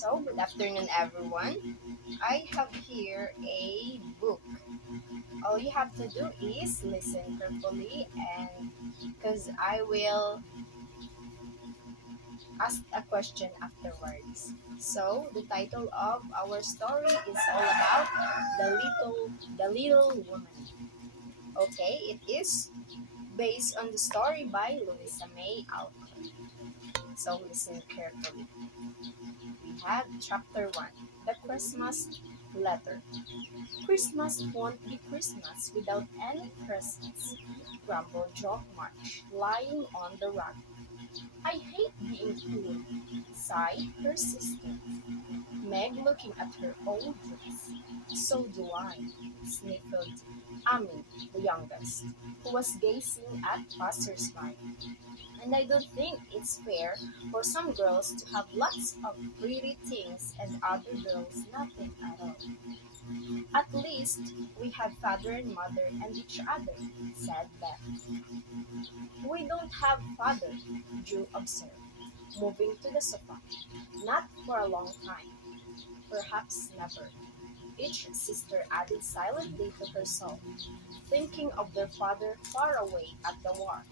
Good afternoon, everyone. I have here a book. All you have to do is listen carefully, and because I will ask a question afterwards. The title of our story is all about the little woman. Okay, it is based on the story by Louisa May Alcott. So, listen carefully. We have chapter 1, The Christmas Letter. Christmas won't be Christmas without any presents, grumbled Jock March, lying on the rug. I hate being poor, sighed her sister, Meg looking at her old dress. So do I, sniffled Amy, the youngest, who was gazing at passers-by. And I don't think it's fair for some girls to have lots of pretty things and other girls nothing at all. At least we have father and mother and each other, said Beth. We don't have father, Drew observed, moving to the sofa. Not for a long time. Perhaps never. Each sister added silently to herself, thinking of their father far away at the war.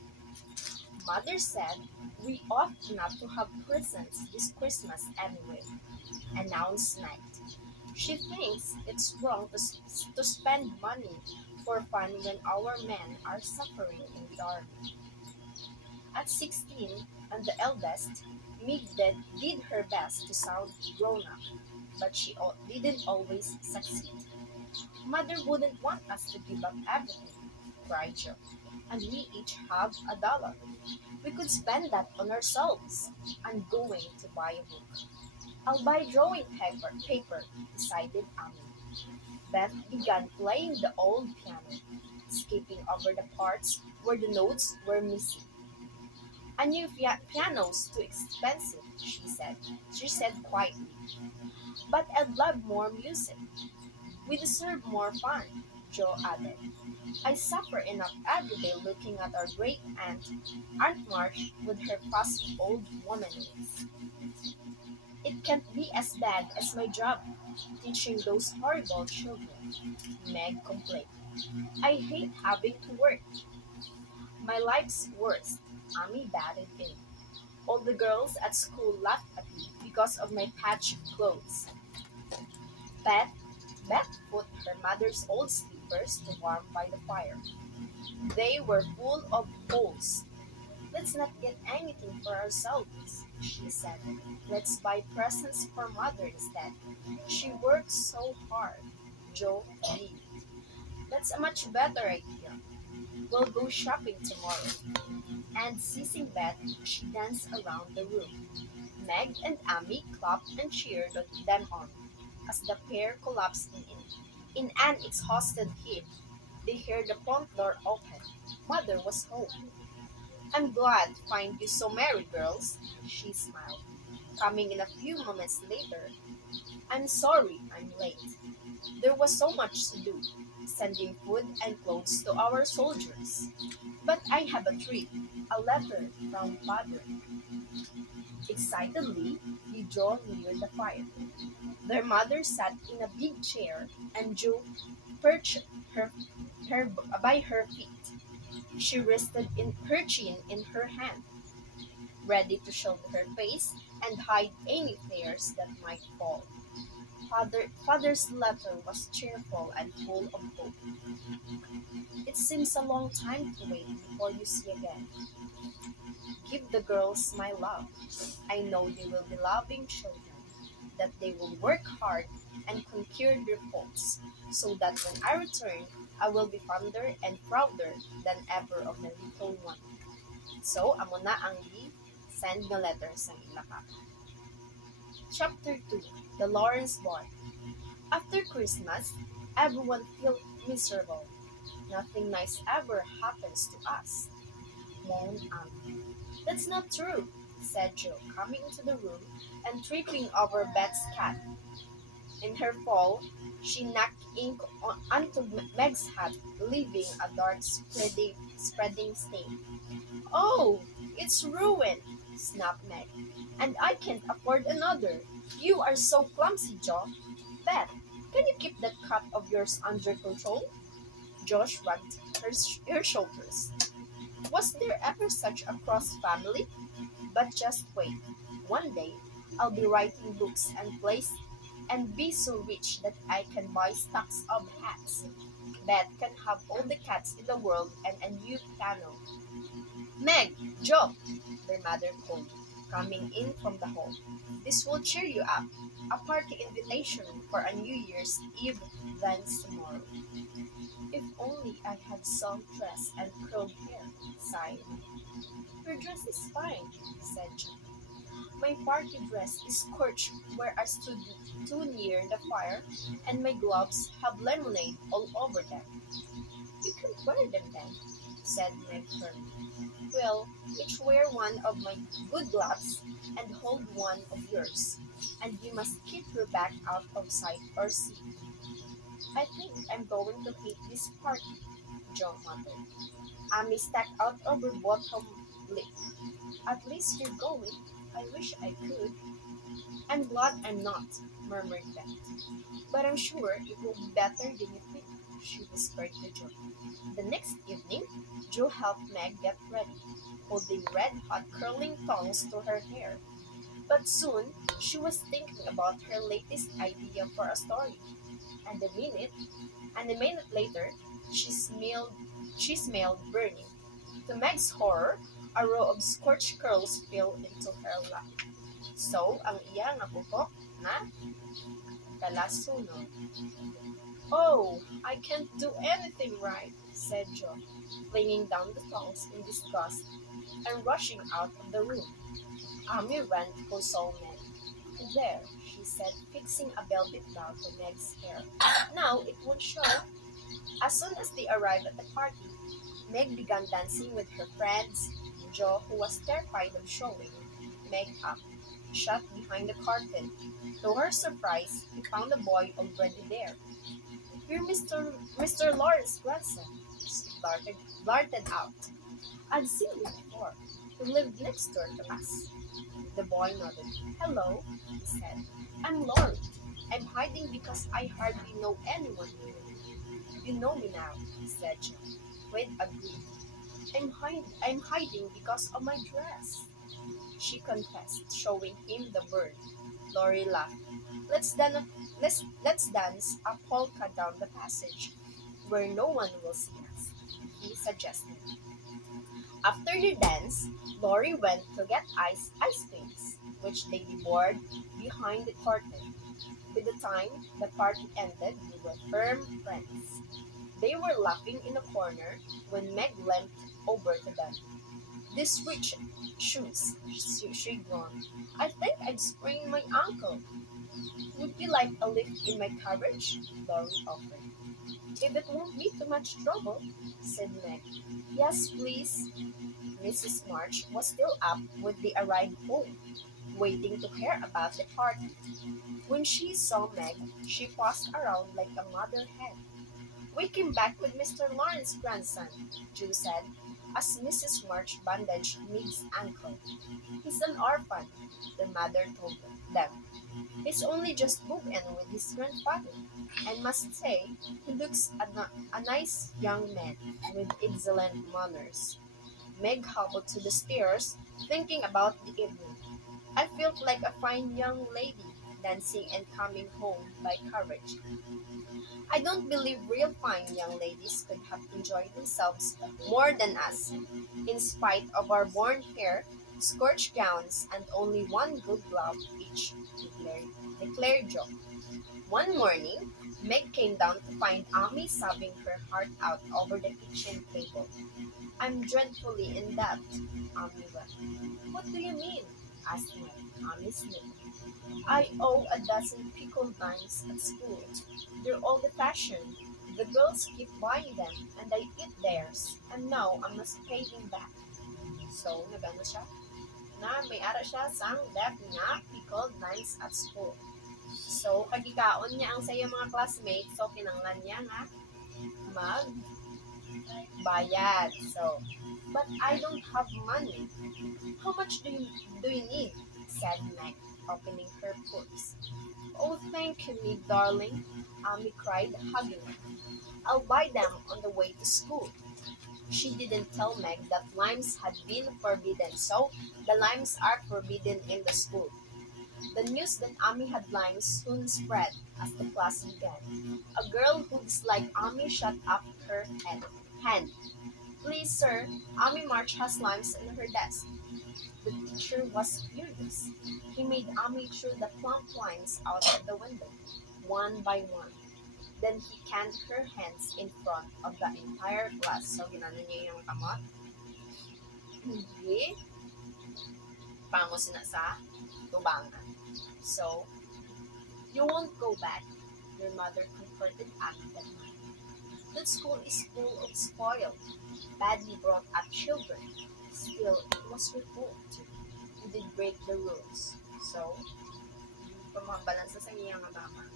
Mother said we ought not to have presents this Christmas anyway, announced Meg. She thinks it's wrong to spend money for fun when our men are suffering in the army. At 16, and the eldest, Meg did her best to sound grown up, but she didn't always succeed. Mother wouldn't want us to give up everything, cried Joe. And we each have $1. We could spend that on ourselves. I'm going to buy a book. I'll buy drawing paper, decided Amy. Beth began playing the old piano, skipping over the parts where the notes were missing. A new piano's too expensive, she said. She said quietly. But I'd love more music. We deserve more fun, Joe added. I suffer enough every day looking at our great Aunt March, with her fussy old woman ways. It can't be as bad as my job, teaching those horrible children, Meg complained. I hate having to work. My life's worst, Amy batted in. All the girls at school laughed at me because of my patched clothes. Beth, Beth put her mother's old slippers to warm by the fire. They were full of holes. Let's not get anything for ourselves, she said. Let's buy presents for mother instead. She works so hard. Joe agreed. That's a much better idea. We'll go shopping tomorrow. And seizing Beth, she danced around the room. Meg and Amy clapped and cheered them on as the pair collapsed in an exhausted heap. They heard the front door open. Mother was home. I'm glad to find you so merry, girls, she smiled. Coming in a few moments later, I'm sorry I'm late. There was so much to do, sending food and clothes to our soldiers. But I have a treat, a letter from father. Excitedly, they drew near the fire. Their mother sat in a big chair, and Jo perched her, her by her feet. She rested her chin in her hand, ready to show her face and hide any tears that might fall. Father's letter was cheerful and full of hope. It seems a long time to wait before you see again. Give the girls my love. I know they will be loving children, that they will work hard and conquer their faults, so that when I return, I will be fonder and prouder than ever of my little one. So, amo na ang send the letter sa ilaka. Chapter 2, The Lawrence Boy. After Christmas, everyone felt miserable. Nothing nice ever happens to us, moaned Anne. That's not true, said Jo, coming into the room and tripping over Beth's cat. In her fall, she knocked ink onto Meg's hat, leaving a dark spreading stain. Oh, it's ruined, snapped Meg. "And I can't afford another. You are so clumsy, Joe. Beth, can you keep that cut of yours under control?" Joe shrugged her shoulders. Was there ever such a cross family? But just wait. One day, I'll be writing books and plays and be so rich that I can buy stacks of hats. Beth can have all the cats in the world and a new piano. "Meg, Joe," their mother called, coming in from the hall. "This will cheer you up. A party invitation for a New Year's Eve dance tomorrow." "If only I had soft dress and curled hair," sighed Meg. "Your dress is fine," said Joe. "My party dress is scorched where I stood too near the fire, and my gloves have lemonade all over them." "You can't wear them then," said Meg firmly. "Well, each wear one of my good gloves and hold one of yours, and you must keep your back out of sight or see." "I think I'm going to hate this party," Joe muttered. Amy stuck out of her bottom lip. "At least you're going. I wish I could." "I'm glad I'm not," murmured Beth. "But I'm sure it will be better than you think," she whispered to Joe. The next evening, Joe helped Meg get ready, holding red-hot curling tongs to her hair. But soon, she was thinking about her latest idea for a story, and a minute later, she smelled she smelled burning. To Meg's horror, a row of scorched curls fell into her lap. So, ang iya nga buhok na kalasunon. "Oh, I can't do anything right," said Joe, flinging down the tongs in disgust and rushing out of the room. Amy ran to console Meg. "There," she said, fixing a velvet bow to Meg's hair. "Now it won't show." As soon as they arrived at the party, Meg began dancing with her friends. Joe, who was terrified of showing Meg up, shut behind the curtain. To her surprise, he found the boy already there. "You're Mr. Lawrence's grandson," she blurted out. "I've seen you before. You lived next door to us." The boy nodded. "Hello," he said. "I'm Lauren. I'm hiding because I hardly know anyone here." "You know me now," said Joe, with a grin. I'm hiding because of my dress," she confessed, showing him the bird. Laurie laughed. Let's dance a polka down the passage, where no one will see us," he suggested. After the dance, Laurie went to get ice creams, which they devoured behind the curtain. By the time the party ended, they were firm friends. They were laughing in a corner when Meg leant over to them. "These rich shoes," she groaned. "I think I'd sprain my ankle." "Would you like a lift in my carriage?" Laurie offered. "If it won't be too much trouble," said Meg. "Yes, please." Mrs. March was still up when they arrived home, waiting to hear about the party. When she saw Meg, she passed around like a mother hen. "We came back with Mr. Lawrence's grandson," Ju said, as Mrs. March bandaged Meg's ankle. "He's an orphan," the mother told them. "He's only just moved in with his grandfather, and must say he looks a nice young man with excellent manners." Meg hobbled to the stairs, thinking about the evening. "I felt like a fine young lady, dancing and coming home by carriage." "I don't believe real fine young ladies could have enjoyed themselves more than us, in spite of our worn hair, scorched gowns, and only one good glove each," declared Joe. One morning, Meg came down to find Amy sobbing her heart out over the kitchen table. "I'm dreadfully in debt," Amy wept. "What do you mean?" asked Meg. Amy sniffed. "I owe a dozen pickled dimes at school. They're old-fashioned. The girls keep buying them, and I eat theirs, and now I must pay them back." So, nagano siya? Na may ara siya sang debt nga pickled dimes at school. So, kagikaon niya ang sa iyang mga classmates, so kinanglan niya nga mag Bayad. So, but I don't have money. How much do you need? Said Meg, opening her purse. Oh, thank you, me darling. Amy cried, hugging her. I'll buy them on the way to school. She didn't tell Meg that limes had been forbidden, so the limes are forbidden in the school. The news that Amy had limes soon spread as the class began. A girl who disliked Amy shot up her hand. Please, sir, Amy March has limes in her desk. The teacher was furious. He made Amy throw the plump limes out of the window, one by one. Then he canned her hands in front of the entire class. So, ginano niya yung kamot. Hindi. Pangos na sa tubangan. So, you won't go back, your mother comforted Amy that night. That school is full of spoiled, badly brought up children. Still, it was your fault too. You did break the rules. So, pumambalan sa iyang mama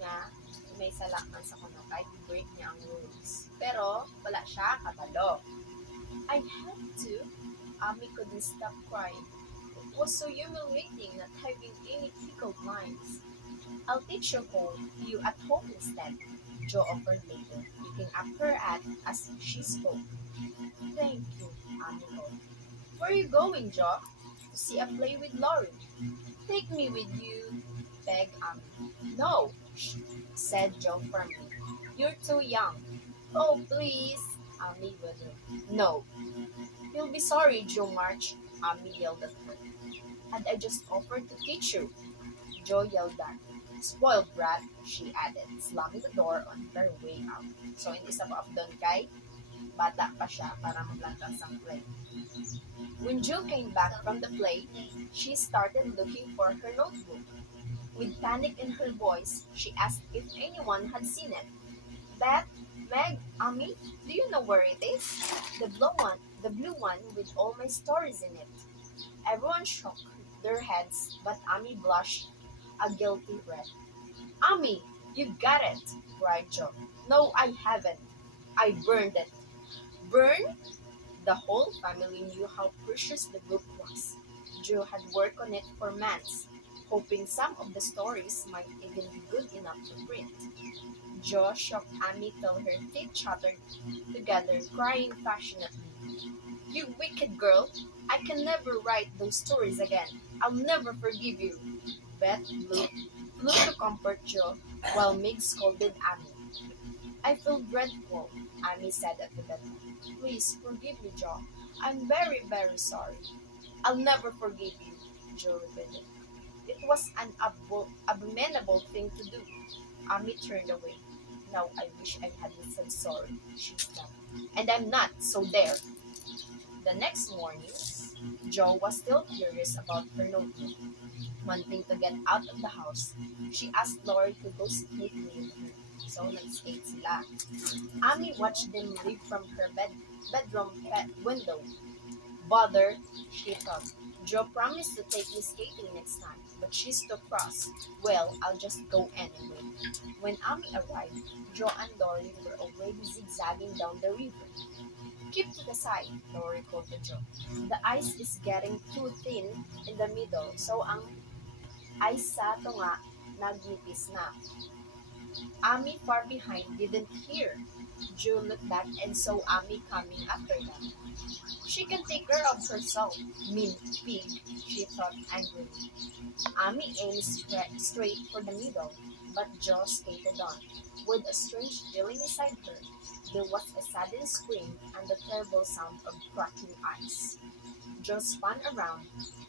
nga may salak man sa kuno kahit break niya ang rules. Pero, wala siya kabalo. I had to. Amy couldn't stop crying. It was so humiliating not having any pickled lines. I'll teach you at home instead, Jo offered later, picking up her hat as she spoke. Thank you, Amy called. Where are you going, Jo? To see a play with Laurie. Take me with you, begged Amy. No, said Jo firmly. You're too young. Oh, please, Amy withered. No. You'll be sorry, Jo March, Amy yelled at her. And I just offered to teach you, Jo yelled back. Spoiled brat, she added, slamming the door on her way out. So, hindi sa doon kay bata pa siya para maglantas ang play. When Jill came back from the play, she started looking for her notebook. With panic in her voice, she asked if anyone had seen it. Beth, Meg, Amy, do you know where it is? The blue one with all my stories in it. Everyone shook their heads, but Amy blushed a guilty red. Amy, you got it, cried Joe. No, I haven't. I burned it. Burn? The whole family knew how precious the book was. Joe had worked on it for months, hoping some of the stories might even be good enough to print. Joe shook Amy till her teeth chattered together, crying passionately. You wicked girl! I can never write those stories again. I'll never forgive you. Beth flew to comfort Joe while Meg scolded Amy. I feel dreadful, Amy said at the bedtime. Please forgive me, Joe. I'm very, very sorry. I'll never forgive you, Joe repeated. It was an abominable thing to do. Amy turned away. Now I wish I hadn't said sorry, she snapped. And I'm not, so there. The next morning, Jo was still curious about her notebook. Wanting to get out of the house, she asked Lori to go skating with her. So, nag-skate sila. Amy watched them leave from her bedroom window. Bother, she thought. Jo promised to take me skating next time, but she's too cross. Well, I'll just go anyway. When Amy arrived, Jo and Lori were already zigzagging down the river. Keep to the side, Lori called to Jo. The ice is getting too thin in the middle, so ang ice sa tunga nagnipis na. Amy, far behind, didn't hear. Jo looked back and saw Amy coming after them. She can take care of herself, mean pig, she thought angrily. Amy aimed straight for the middle, but Jo skated on. With a strange feeling inside her, there was a sudden scream and the terrible sound of cracking ice. Jo spun around.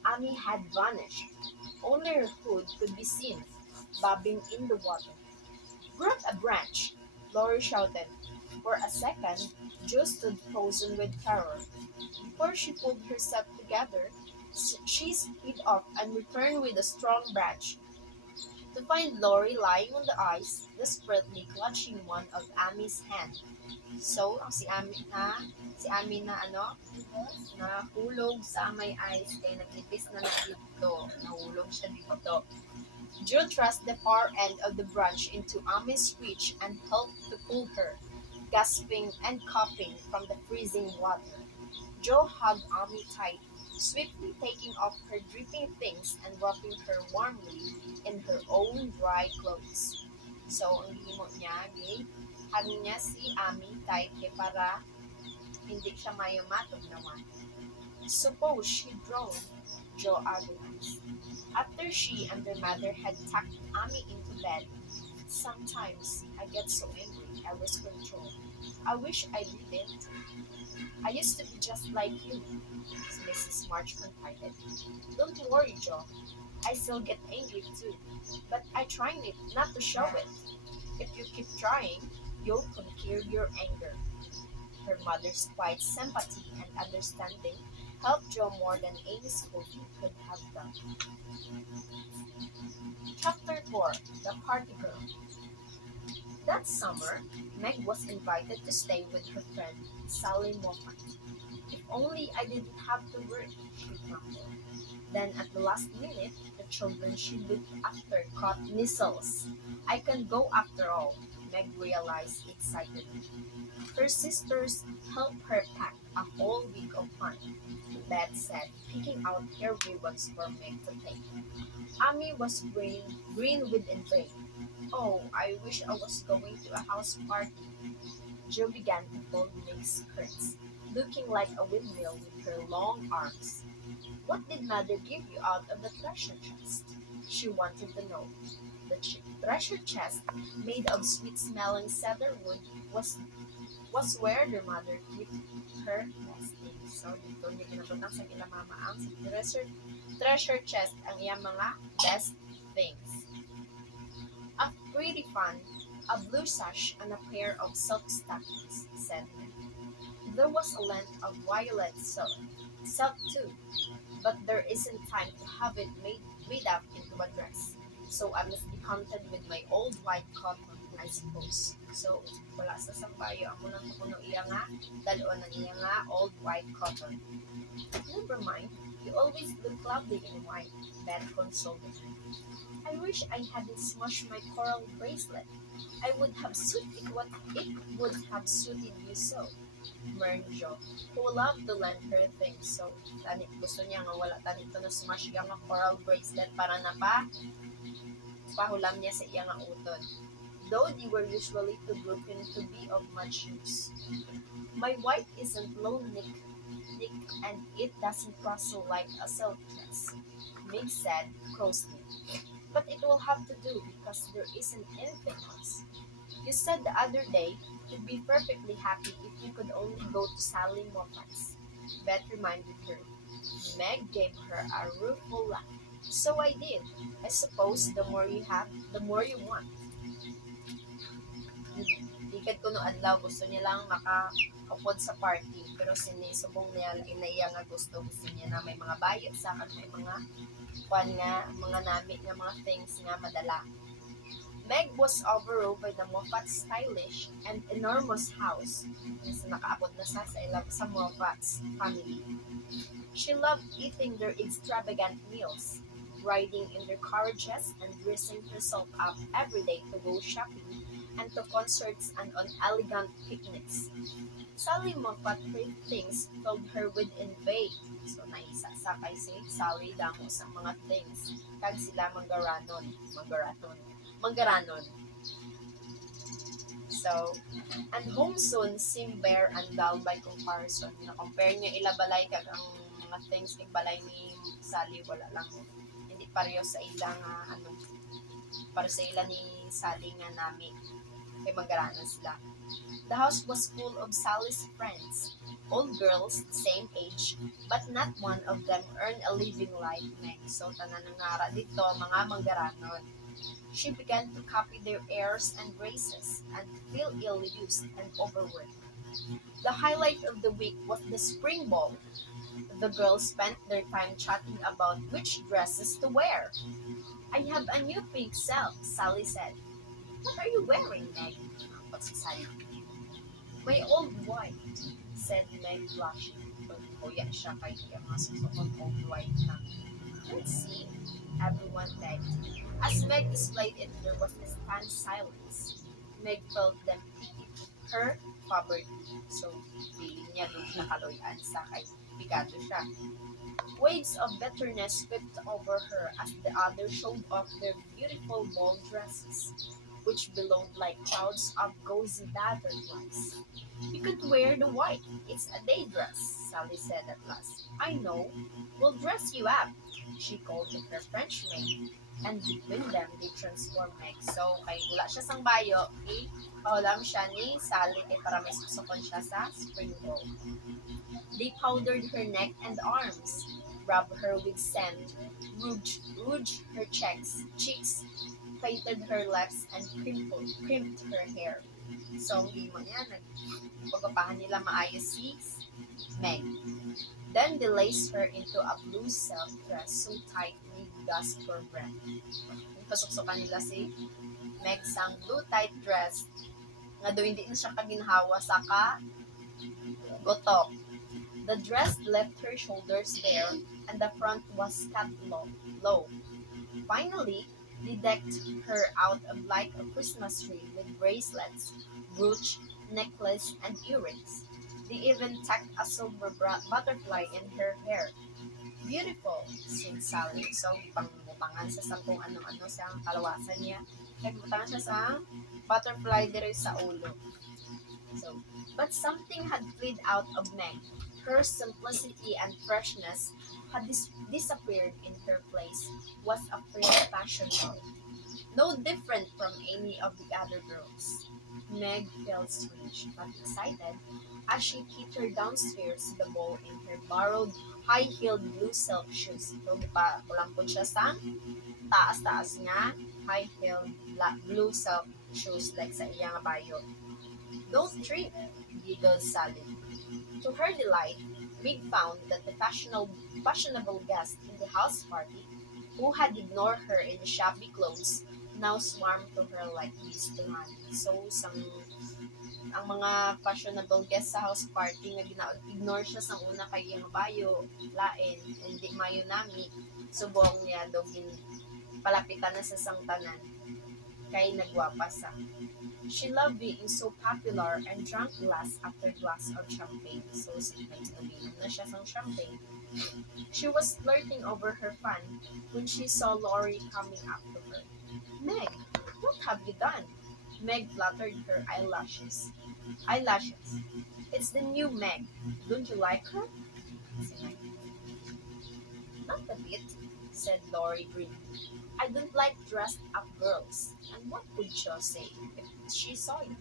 Amy had vanished. Only her hood could be seen, bobbing in the water. Grab a branch! Lori shouted. For a second, Jo stood frozen with terror. Before she pulled herself together, she sped off and returned with a strong branch, to find Lori lying on the ice, desperately clutching one of Amy's hand. So, ang si Amy na nahulog sa may ice kay nagnipis na dito. Nahulog siya dito. Jill thrust the far end of the branch into Amy's reach and helped to pull her. gasping and coughing from the freezing water. Jo hugged Ami tight, swiftly taking off her dripping things and wrapping her warmly in her own dry clothes. So, ang himo niya, hug niya si Ami tight para hindi siya mayamatog naman. Suppose she drowned, Jo agonized. After she and their mother had tucked Ami into bed, sometimes I get so angry I lose control. I wish I didn't. I used to be just like you, Mrs. March confided. Don't worry, Joe. I still get angry too, but I try not to show it. If you keep trying, you'll conquer your anger. Her mother's quiet sympathy and understanding helped Joe more than any scolding could have done. Chapter 4. The Party Girl. That summer, Meg was invited to stay with her friend, Sally Moffat. If only I didn't have to work, she grumbled. Then at the last minute, the children she looked after caught measles. I can go after all, Meg realized excitedly. Her sisters helped her pack a whole week of fun, Beth said, picking out hair ribbons for Meg to take. Amy was green with envy. Oh, I wish I was going to a house party. Jo began to fold Meg's skirts, looking like a windmill with her long arms. What did Mother give you out of the treasure chest? She wanted to know. The treasure chest, made of sweet-smelling cedar wood, was where their mother kept her best things. So, dito niya ginabutang sa ila mama ang treasure chest ang iyang mga best things. A pretty fan, a blue sash, and a pair of silk stockings, said Meg. There was a length of violet silk too, but there isn't time to have it made up into a dress. So I must be content with my old white cotton, I suppose. So, wala sa sambayo, ang munang kuno iya nga, dalon na iya nga old white cotton. Never mind, you always look lovely in white, Beth consoled her. I wish I hadn't smushed my coral bracelet. I would have suited it would have suited you so. Mourned Jo, who loved to lend her things. So, gusto niya nga wala tanit to na smash yung coral bracelet para pahulam niya sa iya nga utod. Though they were usually too broken to be of much use. My white isn't low nick, and it doesn't rustle like a silk dress, Meg said crossly. But it will have to do because there isn't anything else. You said the other day you'd be perfectly happy if you could only go to Sally Moffat's, Beth reminded her. Meg gave her a rueful laugh. So I did. I suppose the more you have, the more you want. Dikit ko no adlaw, gusto niya lang makakapod sa party. Pero sinisubong niya, inaiya nga gusto niya na may mga bayot sa akin, may mga mga nami nga mga things nga madala. Meg was overawed by the Moffat's stylish and enormous house. So nakaabot na sa Moffat's family. She loved eating their extravagant meals, riding in their carriages and dressing herself up every day to go shopping and to concerts and on elegant picnics. Sally Moffat things filled her with envy. So naisasakay si Sally damo sa mga things. Kag sila manggaranon. So, and home soon seemed bare and dull by comparison. Na-compare niya ilabalay kag ang mga things kag balay ni Sally wala lang. Hindi pareho sa ilang para sa ila ni Sally nga nami. Kay manggaranon sila. The house was full of Sally's friends, old girls the same age, but not one of them earned a living like Meg. So, tanan nga dito, mga manggaranon. She began to copy their airs and graces, and to feel ill-used and overworked. The highlight of the week was the spring ball. The girls spent their time chatting about which dresses to wear. I have a new pink silk, Sally said. What are you wearing, Meg? Sally. My old white, said Meg blushing. Pagkuya siya kay iya mga susukot old white na. Let's see, everyone begged. As Meg displayed it, there was a stunned silence. Meg felt them pity her poverty. So, feeling niya doon nakaloyan sa kay bigado siya. Waves of bitterness swept over her as the others showed off their beautiful ball dresses, which billowed like clouds of gauzy butterflies. You could wear the white. It's a day dress, Sally said at last. I know. We'll dress you up, she called to her French maid. And between them, they transformed Meg. So, kay wala siya sang bayo, paulam siya ni Sally kay para may suksokon siya sa spring roll. They powdered her neck and arms, rubbed her with sand, rouged her cheeks, painted her lips, and crimped her hair. So, hindi mo yan, nagpagapahan nila maayos si Meg. Then they laced her into a blue silk dress so tight they gasped for breath. Pasok-sokan nila si Meg sang blue tight dress nga do hindi na siya kaginhawa sa gotok. The dress left her shoulders bare and the front was cut low. Finally, they decked her out of like a Christmas tree with bracelets, brooch, necklace, and earrings. They even tacked a silver butterfly in her hair. Beautiful, said Sally. So, pangbutangan sa kung ano-ano sa kalawasan niya. Nagbutangan siya sa butterfly dire sa ulo. So, but something had fled out of Meg. Her simplicity and freshness had disappeared. In her place was a frail passion doll, no different from any of the other girls. Meg felt strange but excited as she kicked her downstairs to the ball in her borrowed high-heeled blue silk shoes. So, palampon siya sa taas-taas nga high-heeled blue silk shoes like sa iyang bayo. Don't trip, giggled Sally. To her delight, Meg found that the fashionable guest in the house party, who had ignored her in the shabby clothes, now swarmed to her like bees to honey. So, ang mga fashionable guests sa house party nga ignore siya sa una kay iyang bayo, lain, hindi mayo nami, subong niya dogin palapitan na sa sangtanan kay nagwapa sa. She loved being so popular and drank glass after glass of champagne. So, nagsinuminom na siya ng champagne. She was flirting over her fan when she saw Laurie coming up to her. Meg, what have you done? Meg fluttered her eyelashes. It's the new Meg. Don't you like her? Not a bit, said Laurie grinning. I don't like dressed up girls. And what would she say if she saw you?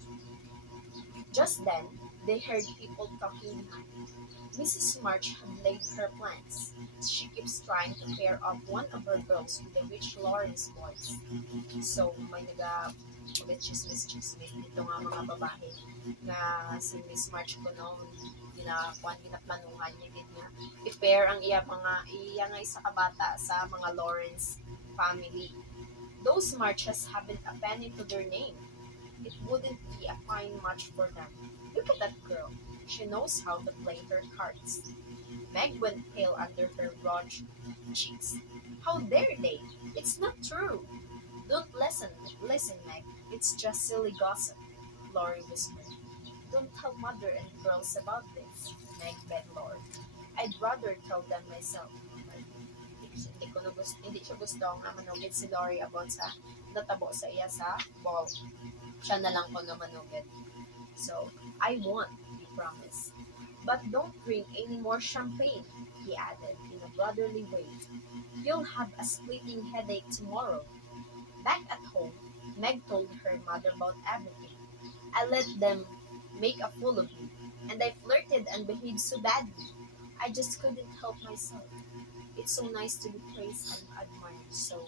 Just then, they heard people talking behind. Mrs. March had laid her plans. She keeps trying to pair up one of her girls with the rich Lawrence boys. So, may ulit chismis dito nga mga babae na si Miss March ko noon ginaplanuhan niya din nga i-pair ang iya nga isa kabata sa mga Lawrence family. Those Marches haven't a penny to their name. It wouldn't be a fine match for them. Look at that girl. She knows how to play her cards. Meg went pale under her broad cheeks. How dare they? It's not true. Don't listen, Meg. It's just silly gossip, Laurie whispered. Don't tell Mother and girls about this, Meg begged Laurie. I'd rather tell them myself. Hindi siya gusto nga manugid si Laurie about sa natabo sa iya sa ball. Siya na lang ko na manugid. So, I won't, he promised. But don't drink any more champagne, he added in a brotherly way. You'll have a splitting headache tomorrow. Back at home, Meg told her mother about everything. I let them make a fool of me, and I flirted and behaved so badly. I just couldn't help myself. It's so nice to be praised and admired. So,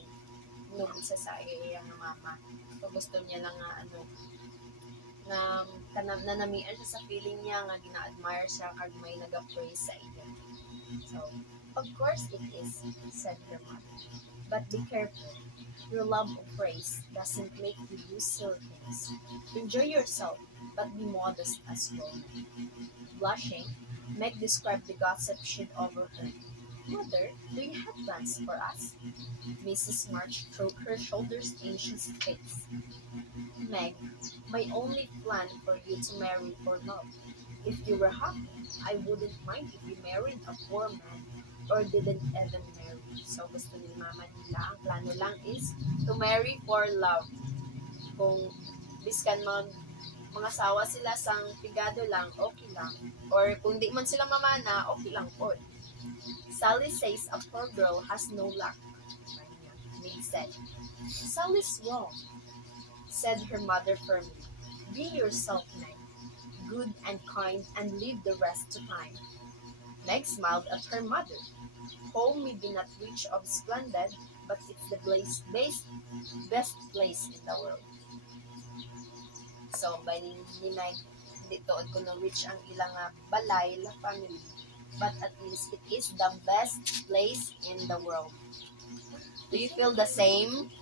nung sa iya nga mama, so gusto niya lang nga nanamian siya sa feeling niya nga gina-admire siya kag may naga-praise sa iya. So, of course it is, said her mother. But be careful. Your love of praise doesn't make you do silly things. Enjoy yourself, but be modest as well. Blushing, Meg described the gossip she'd overheard. Mother, do you have plans for us? Mrs. March stroked her shoulders anxious face. Meg, my only plan for you to marry for love. If you were happy, I wouldn't mind if you married a poor man or didn't even marry. So gusto ni mama nila, ang plano lang is to marry for love. Kung biskan mga asawa sila sang pigado lang, okay lang. Or kung di man sila mamana, okay lang po. Sally says a poor girl has no luck. Meg said. Sally's wrong, said her mother firmly. Be yourself, Meg. Good and kind and leave the rest to time. Meg smiled at her mother. Home may be not rich or splendid, but it's the best place in the world. So, by ni Meg, dito ko na rich ang ilang balay, la family, but at least it is the best place in the world. Do you feel the same?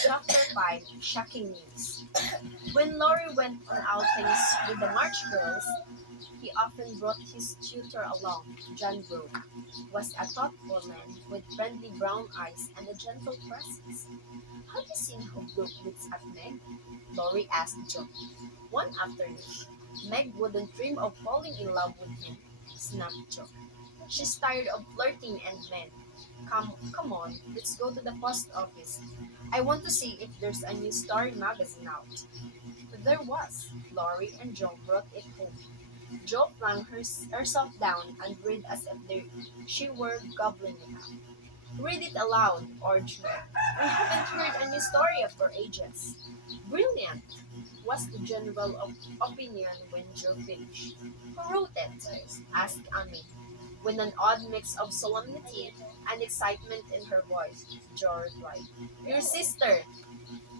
Chapter 5, Shocking News. When Laurie went on outings with the March girls, he often brought his tutor along. John Brooke was a thoughtful man with friendly brown eyes and a gentle presence. Have you seen how Brooke looks at Meg? Laurie asked Joe. One afternoon, Meg wouldn't dream of falling in love with him, snapped Joe. She's tired of flirting and men. Come on, let's go to the post office. I want to see if there's a new story magazine out. There was. Laurie and Joe brought it home. Jo flung herself down and read as if she were gobbling it up. Read it aloud, urged Meg. We haven't heard a new story for ages. Brilliant, was the general opinion when Jo finished. Who wrote it? Asked Amy, with an odd mix of solemnity and excitement in her voice. Jo replied, Your sister.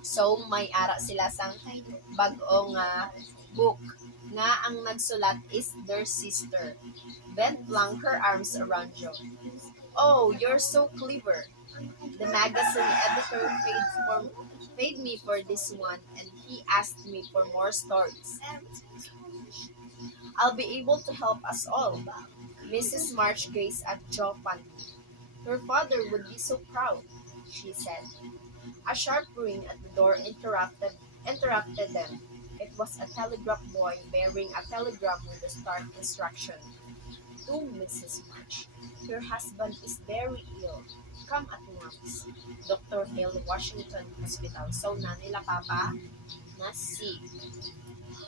So, may ara sila sang bag-ong book nga ang nagsulat is their sister. Beth flung her arms around Jo. Oh, you're so clever. The magazine editor paid me for this one and he asked me for more stories. I'll be able to help us all. Mrs. March gazed at Jo fondly. Your father would be so proud, she said. A sharp ring at the door interrupted them. It was a telegraph boy bearing a telegram with the stark instruction. To Mrs. March, your husband is very ill. Come at once. Dr. Hill, Washington Hospital. So na nila papa na sick.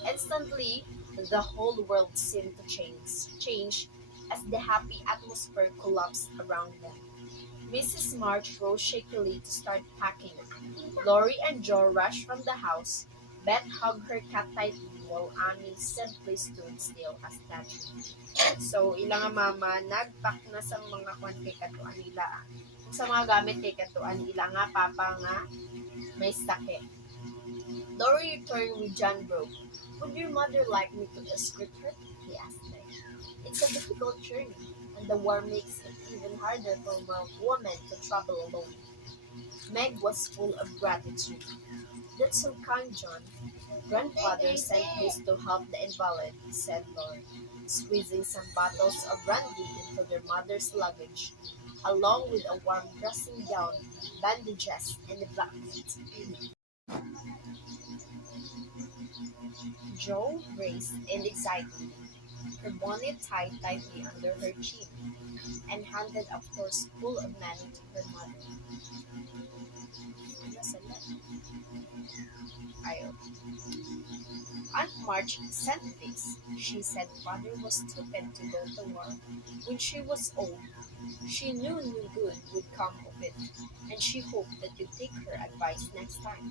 Instantly, the whole world seemed to change as the happy atmosphere collapsed around them. Mrs. March rose shakily to start packing. Laurie and Jo rushed from the house. Beth hugged her cat tightly while Amy simply stood still as statue. So, ilang mama, nagpack na sa mga kwan kay katuan nila. Kung sa mga gamit kay katuan nila nga, papa nga, may sakit. Laurie returned with John Brooke. Would your mother like me to escort her? He asked me. It's a difficult journey, and the war makes it even harder for a woman to travel alone. Meg was full of gratitude. That's so kind, John. Grandfather sent this to help the invalid, said Laurie, squeezing some bottles of brandy into their mother's luggage, along with a warm dressing gown, bandages, and a blanket. Jo raced in excitement, her bonnet tied tightly under her chin, and handed a purse full of money to her mother. Aunt March sent this. She said father was stupid to go to war. When she was old, she knew no good would come of it, and she hoped that you'd take her advice next time.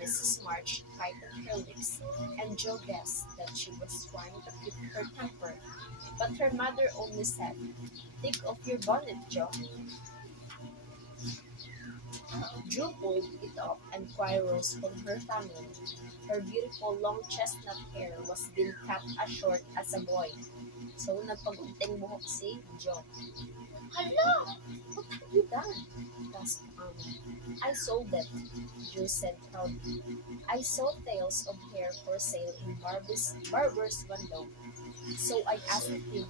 Mrs. March tightened her lips, and Jo guessed that she was trying to keep her temper, but her mother only said, Take off your bonnet, Jo. Jo pulled it off and quarrels from her family. Her beautiful long chestnut hair was being cut as short as a boy. So nagpagunting buhok si Jo. Hala! What have you done? Gasped Annie. I sold it, Jo said proudly. I saw tails of hair for sale in barber's window, so I asked him to.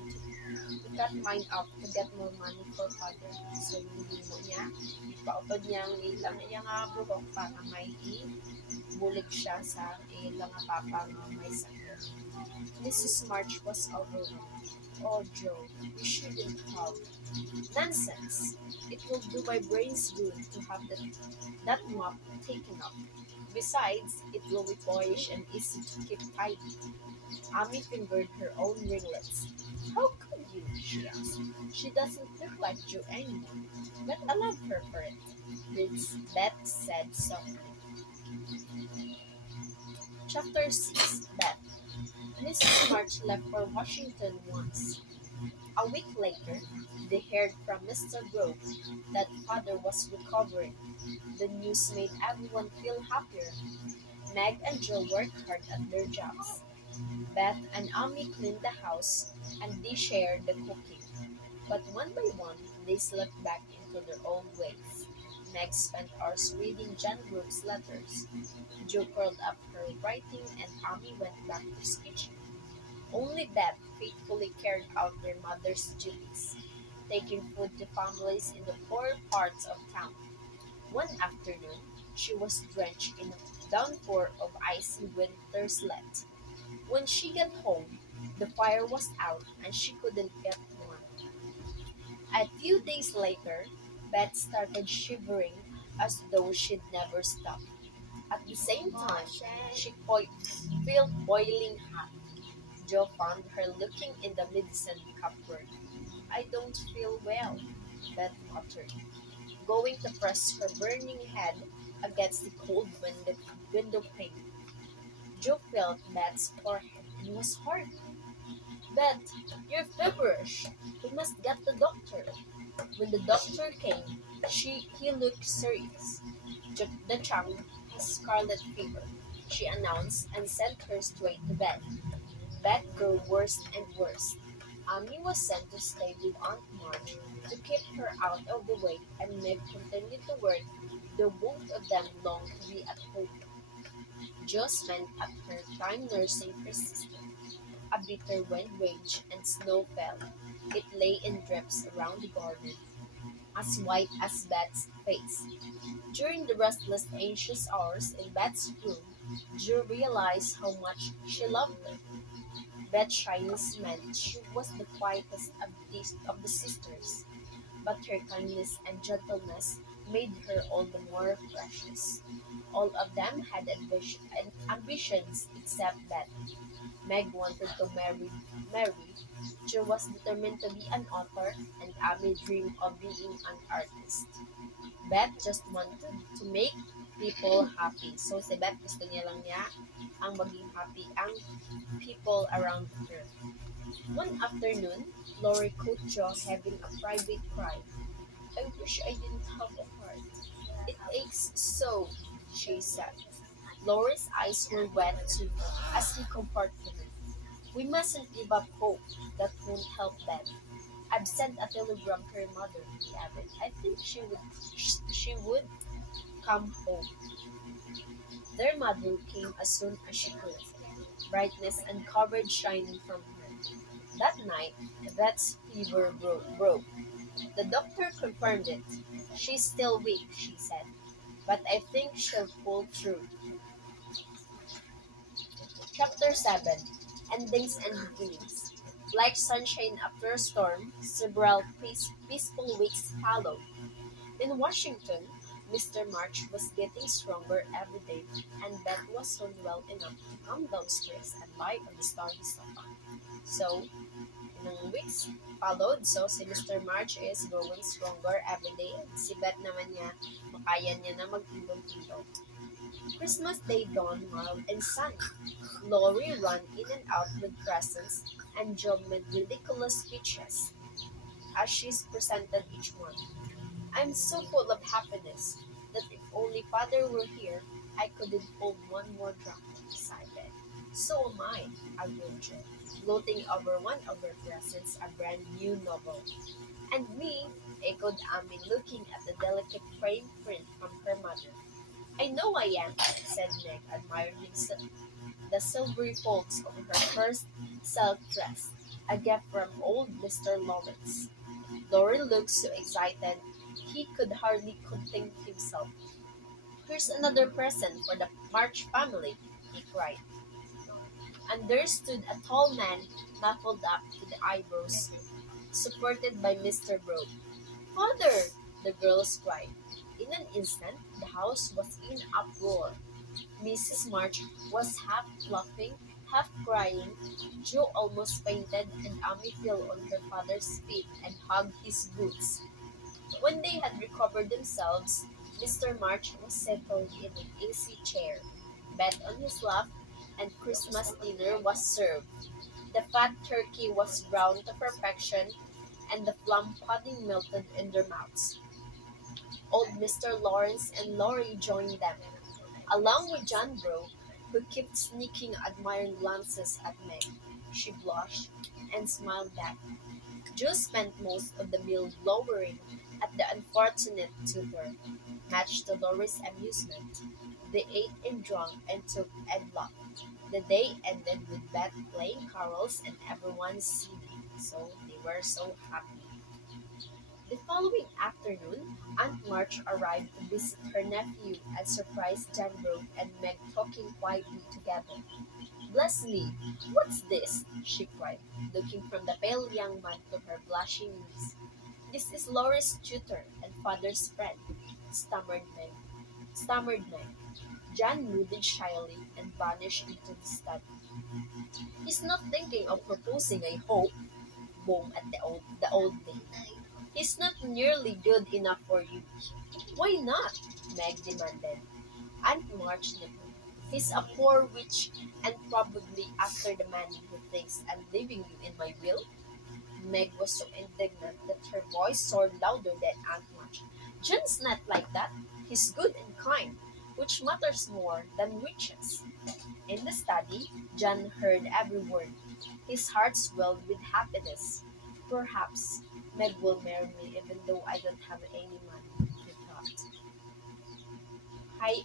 to cut mine up to get more money for father. So yung himo niya, ipautod niya ang ilang iya nga buhok para may ibulig siya sa ilang nga papa nga may sakit. Mrs. March was overwhelmed. Oh, Joe, you shouldn't have. Nonsense! It will do my brains good to have that mop taken up. Besides, it will be boyish and easy to keep tidy. Amy fingered her own ringlets. How could you? She asked. She doesn't look like Joe anymore, but I love her for it. Beth said softly. Chapter 6. Beth. Mrs. March left for Washington once. A week later, they heard from Mr. Grove that father was recovering. The news made everyone feel happier. Meg and Joe worked hard at their jobs. Beth and Amy cleaned the house, and they shared the cooking. But one by one, they slipped back into their old ways. Meg spent hours reading John Grove's letters. Joe curled up her writing, and Amy went back to sketching. Only Beth faithfully carried out their mother's duties, taking food to families in the poorer parts of town. One afternoon, she was drenched in a downpour of icy winter sleet. When she got home, the fire was out and she couldn't get warm. A few days later, Beth started shivering as though she'd never stop. At the same time, she felt boiling hot. Joe found her looking in the medicine cupboard. I don't feel well, Beth muttered, going to press her burning head against the cold window pane. Joe felt Beth's forehead and was horrified. Beth, you're feverish. We must get the doctor. When the doctor came, he looked serious. The child has scarlet fever, she announced and sent her straight to bed. Beth grew worse and worse. Amy was sent to stay with Aunt March to keep her out of the way, and Meg continued to work, though both of them longed to be at home. Jo spent at her time nursing her sister. A bitter wind raged and snow fell. It lay in drips around the garden, as white as Beth's face. During the restless, anxious hours in Beth's room, Jo realized how much she loved her. Beth's shyness meant she was the quietest of the sisters, but her kindness and gentleness made her all the more precious. All of them had ambitions except Beth. Meg wanted to marry. Jo was determined to be an author, and Abby dreamed of being an artist. Beth just wanted to make people happy. So si Beth gusto niya lang niya ang maging happy ang people around her. One afternoon, Lori caught Jo having a private cry. I wish I didn't have a heart. It aches so, she said. Lori's eyes were wet too as he comforted her. We mustn't give up hope. That won't help Beth. I've sent a telegram to her mother, he added. I think she would come home. Their mother came as soon as she could, brightness and courage shining from her. That night, Beth's fever broke. The doctor confirmed it. She's still weak, she said, but I think she'll pull through. Chapter 7. Endings and Beginnings. Like sunshine after a storm, several peaceful weeks followed. In Washington, Mr. March was getting stronger every day, and Beth was soon well enough to come downstairs and lie on the starry sofa. So, ng weeks followed, so si Mr. March is growing stronger every day. Si Beth naman niya, makaya niya na magtindog-tindog. Christmas Day dawned mild and sunny. Lori ran in and out with presents, and Job made ridiculous speeches as she presented each one. I'm so full of happiness that if only Father were here, I couldn't hold one more drop, sighed Beth. So am I, agreed Joe, gloating over one of her presents, a brand new novel. And me, echoed Amy, looking at the delicate frame print from her mother. I know I am, said Meg, admiring the silvery folds of her first silk dress. a gift from old Mr. Lawrence. Lorry looked so excited he could hardly contain himself. "Here's another present for the March family," he cried. And there stood a tall man, muffled up to the eyebrows, supported by Mr. Brooke. "Father!" the girls cried. In an instant, the house was in uproar. Mrs. March was half laughing, half crying. Joe almost fainted, and Amy fell on her father's feet and hugged his boots. When they had recovered themselves, Mr. March was settled in an easy chair, bed on his lap, and Christmas dinner was served. The fat turkey was browned to perfection, and the plum pudding melted in their mouths. Old Mr. Lawrence and Laurie joined them, along with John Brooke, who kept sneaking admiring glances at Meg. She blushed and smiled back. Joe spent most of the meal glowering at the unfortunate tutor, much to Laurie's amusement. They ate and drank and took and laughed. The day ended with Beth playing carols and everyone singing, so they were so happy. The following afternoon, Aunt March arrived to visit her nephew and surprised John Brooke and Meg talking quietly together. "Bless me, what's this?" she cried, looking from the pale young man to her blushing niece. "This is Laura's tutor and father's friend," stammered Meg. Stammered Meg. John nodded shyly and vanished into the study. "He's not thinking of proposing, I hope," boomed at the old lady. "He's not nearly good enough for you." "Why not?" Meg demanded. Aunt March nipped. "He's a poor witch, and probably after the money he thinks I'm leaving you in my will." Meg was so indignant that her voice soared louder than Aunt March. "John's not like that. He's good and kind, which matters more than riches." In the study, John heard every word. His heart swelled with happiness. "Perhaps Meg will marry me even though I don't have any money," he thought. "Hi,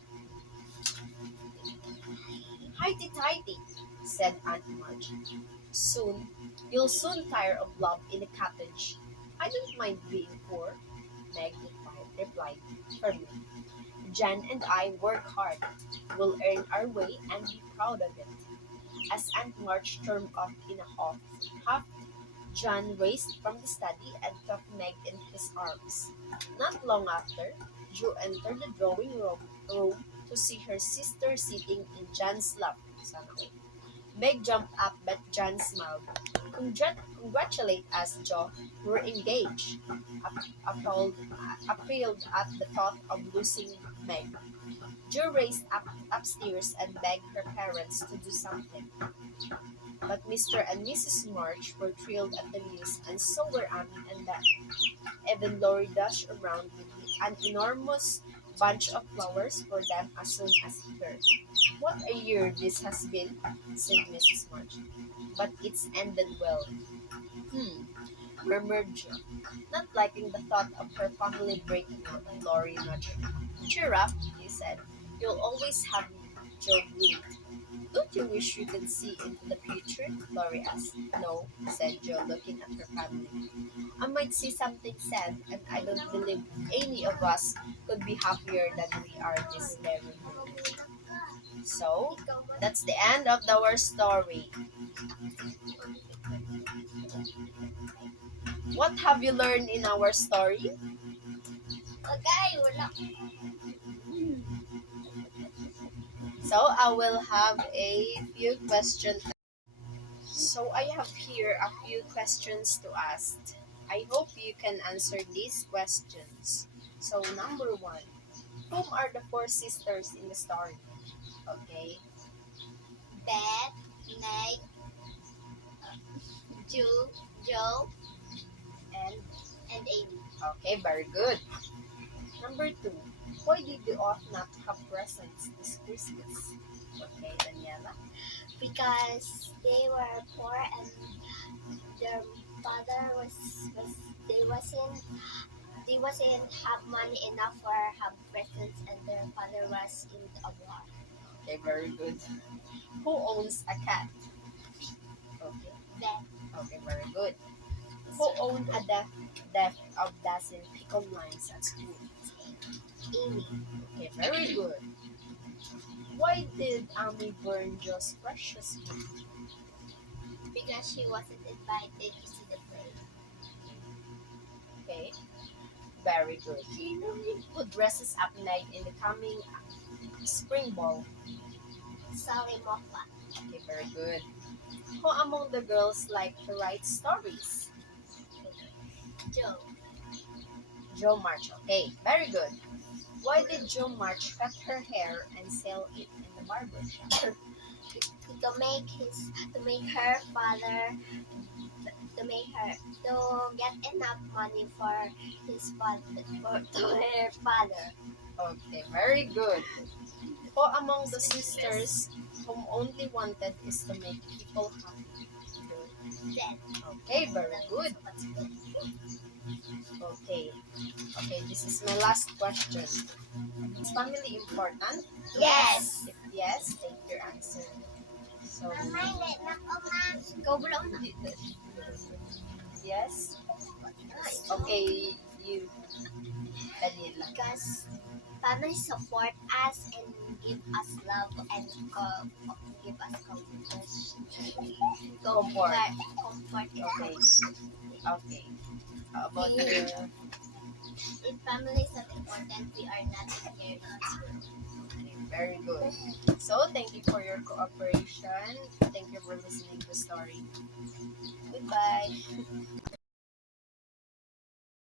Highty-tighty," said Aunt March. "Soon, you'll soon tire of love in a cottage." "I don't mind being poor," Meg replied firmly. "Jan and I work hard. We'll earn our way and be proud of it." As Aunt March stormed off in a huff, John raced from the study and took Meg in his arms. Not long after, Jo entered the drawing room to see her sister sitting in John's lap. Sana all. Meg jumped up, but John smiled. Congratulate us, Jo. We're engaged." Appalled, appalled at the thought of losing Meg, Jo raced upstairs and begged her parents to do something. But Mr. and Mrs. March were thrilled at the news, and so were Amy and Beth. Even Laurie dashed around with an enormous bunch of flowers for them as soon as he heard. "What a year this has been," said Mrs. March. "But it's ended well." "Hmm," murmured Jo, not liking the thought of her family breaking up. Laurie nodded. "Cheer up," he said. "You'll always have me," Jo blinked. "Don't you wish you could see into the future?" Laurie asked. "No," said Jo, looking at her family. "I might see something sad, and I don't believe any of us could be happier than we are this very minute." So, that's the end of our story. What have you learned in our story? Okay, wala. So, I will have a few questions. So, I have here a few questions to ask. I hope you can answer these questions. So, number one, whom are the four sisters in the story? Okay. Beth, Meg, Joe, and Amy. Okay, very good. Number two, why did you all not have presents this Christmas? Okay, Daniela. Because they were poor and their father was they wasn't they wasn't have money enough for have presents, and their father was in a war. Okay, very good. Who owns a cat? Okay. Beth. Okay, very good. Who owned a deck of dozen pickled lines at school? Amy. Okay, very good. Why did Amy burn Joe's precious book? Because she wasn't invited to see the play. Okay, very good. Who dresses up Meg in the coming spring ball? Sally Moffat. Okay, very good. Who among the girls like to write stories? Joe. Jo March. Okay, very good. Why did Jo March cut her hair and sell it in the barber shop? To make her father to make her to get enough money for his father to her father. Okay, very good. Who among the sisters whom only wanted is to make people happy? Then Okay, very good. Okay, okay, this is my last question. Is family important? yes. If yes, take your answer. So, Go below na. yes? Okay, you, Daniela. Because family support us and give us love and give us comfort. Comfort. Comfort in Okay, house. okay. How about the... If family is not important, we are not here in this world. Okay, very good. So, thank you for your cooperation. Thank you for listening to the story. Goodbye.